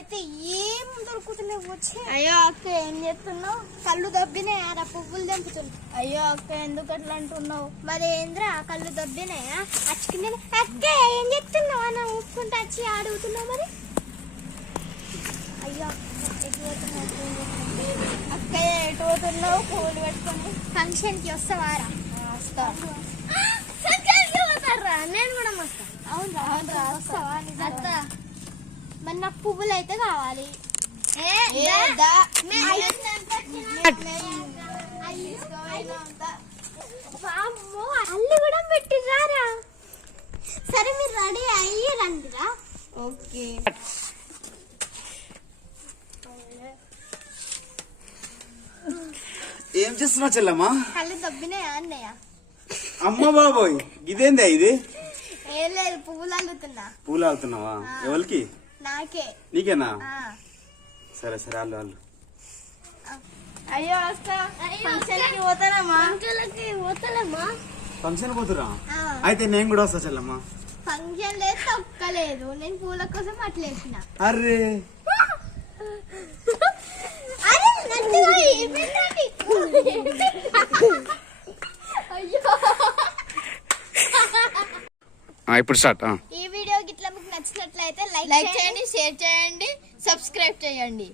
అయితే ఏం దొరుకుతున్నావు వచ్చి. అయ్యో అక్క ఏం చేస్తున్నావు? కళ్ళు దబ్బినాయా? పువ్వులు తెంపుతున్నావు. అయ్యో అక్క ఎందుకు అట్లా అంటున్నావు? మరి ఏంద్రా కళ్ళు దబ్బినాయా? అచ్చుకునే అక్క ఏం చెప్తున్నావు అని ఊపుకుంటూ వచ్చి అడుగుతున్నావు. మరి అయ్యో అక్క ఎటు పోతున్నావు? పువ్వులు పెట్టుకొని ఫంక్షన్కి వస్తావారా? వస్తాను. నేను కూడా వస్తా. అవును అవునరా వస్తావా? అత్త మరి నాకు పువ్వులు అయితే కావాలి. అల్లు కూడా పెట్టిరారా? సరే మీరు రెడీ అయ్యి రండిరా. ఓకే. ఏం చేస్తున్నావు చెల్లమ్మా? కళ్ళు దబ్బినాయా అన్నయ్య? అమ్మ బాబోయ్ ఇదేందా ఇది? ఏం లేదు పువ్వులు అల్లుతున్నా. పూలు అవుతున్నావా? ఎవరికి? నాకే. నీకేనా? సరే సరే అల్లు అల్లు. అయ్యో అక్క ఫంక్షన్ కి పోతారమ్మా? పోతారమ్మా. ఫంక్షన్ పోతురా? అయితే నేను కూడా వస్తా చెల్లమ్మా. ఫంక్షన్ లేదు తొక్కలేదు, నేను పూల కోసం అట్లేసిన. అరే ఇప్పుడు స్టార్ట్. ఈ వీడియో గిట్లా మీకు నచ్చినట్లయితే లైక్ చేయండి, షేర్ చేయండి, సబ్స్క్రైబ్ చేయండి.